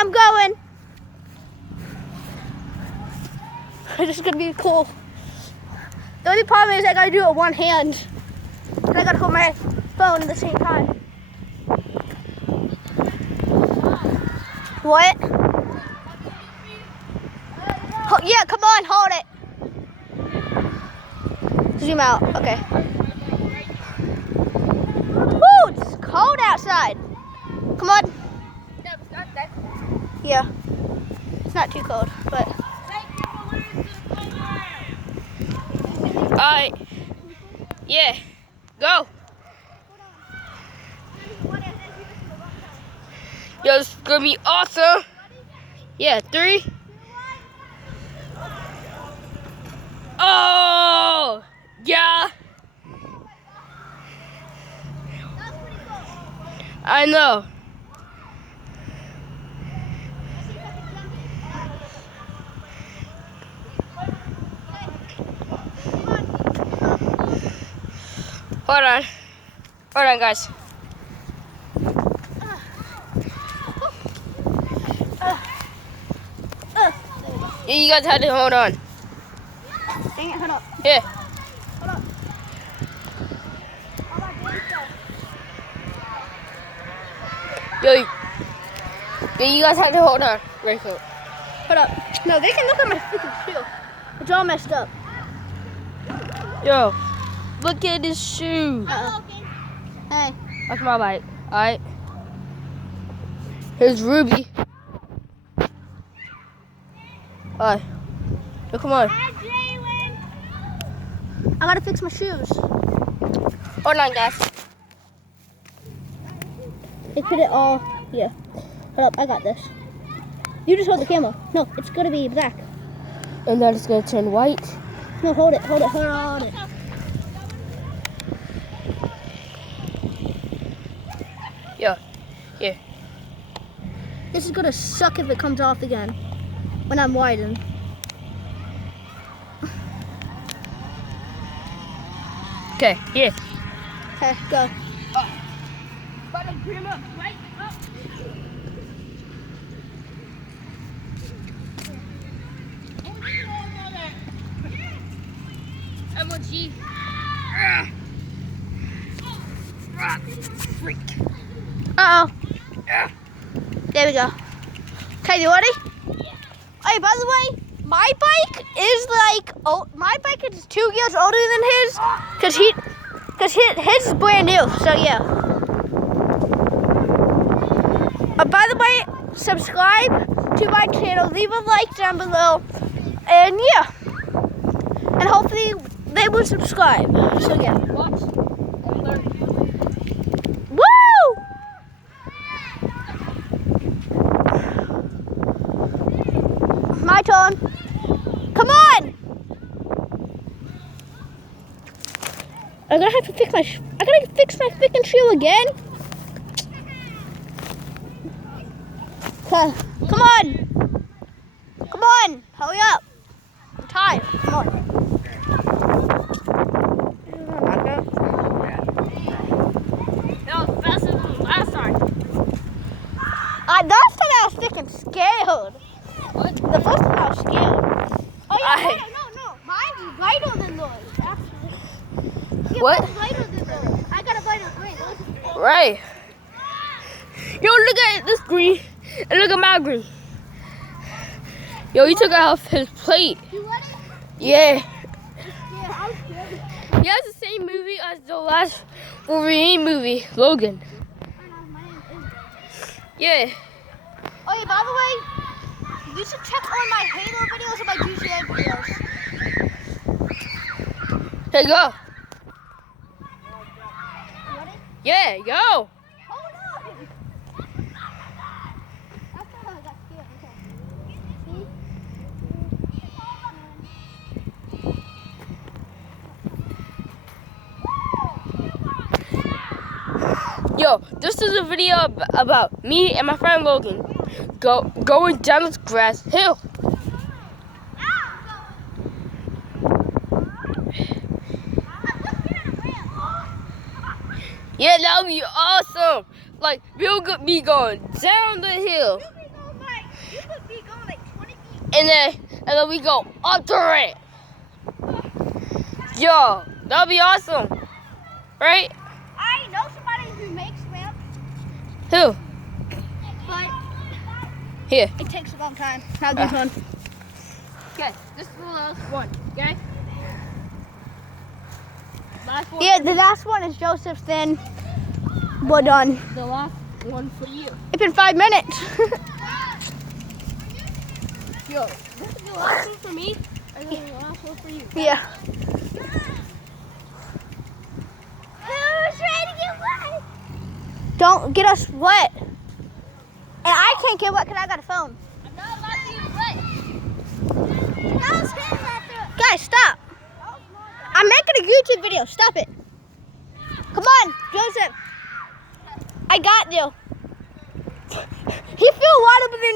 I'm going. This is gonna be cool. The only problem is I gotta do it with one hand. And I gotta hold my phone at the same time. What? Oh, yeah, come on, hold it. Zoom out, okay. Woo, it's cold outside. Come on. Yeah, it's not too cold, but. Alright. Yeah. Go. Yo, this is gonna be awesome. Yeah, 3. Oh! Yeah. I know. Hold on. Hold on, guys. Yeah, you guys had to hold on. Dang it, hold up. Yeah. Hold up. Yo, you guys had to hold on. Right quick. Hold up. No, they can look at my freaking shoe. It's all messed up. Yo, look at his shoe. Hey. That's my bike. Alright. Here's Ruby. Alright. Yo, come on. I gotta fix my shoes. Hold on, guys. They put it all here. Hold up, I got this. You just hold the camera. No, it's gonna be black. And then it's gonna turn white. No, hold it, hold it, hold it. Yo, yeah. This is gonna suck if it comes off again when I'm widened. Okay, here. Okay, go. MLG. Freak. Uh-oh. There we go. Okay, you ready? Yeah. Hey, by the way, my bike is like, oh, my bike is 2 years older than his, cause his is brand new. So yeah. By the way, subscribe to my channel, leave a like down below, and yeah, and hopefully they will subscribe. So yeah. Watch and learn. Woo! My turn. Come on! I'm gonna have to fix I gotta fix my freaking shoe again. Okay, come on! Come on! Hurry up! I'm tired. Come on. That was faster than last time. Last time I was freaking scared. What? The first time I was scared. Oh yeah, I- no. Mine's lighter than those, actually. Yeah, What? mine's lighter than those. I got a lighter green. Right. Yo, look at this green and look at my green. Yo, he took out his plate. You ready? Yeah. Yeah, I'm scared. He has the same movie as the last Wolverine movie, Logan. My name is. Yeah. Oh yeah, by the way, you should check on my Halo videos and my GTA videos. Hey, go. You ready? Yeah, go. Oh no! That's not how I got scared. Okay. Yo, this is a video about me and my friend Logan going down this grass hill. Yeah, that would be awesome. Like, we'll be going down the hill. You be going my and then we go up the ramp. Yo, that'll be awesome, right? I know somebody who makes ramps, Who? but Here. it takes a long time. Not this one. Okay, this is the last one. Okay. Last one. Yeah, the last one is Joseph's. Then we're done. The last one for you. It's been 5 minutes. Yo, this is the last one for me, and then the last one for you. Yeah. Who's ready to get wet? Don't get us wet. And I can't get wet because I got a phone. I'm not allowed to get wet. That was him after. Guys, stop. I'm making a YouTube video. Stop it. Come on, Joseph. I got you. He flew a lot up in the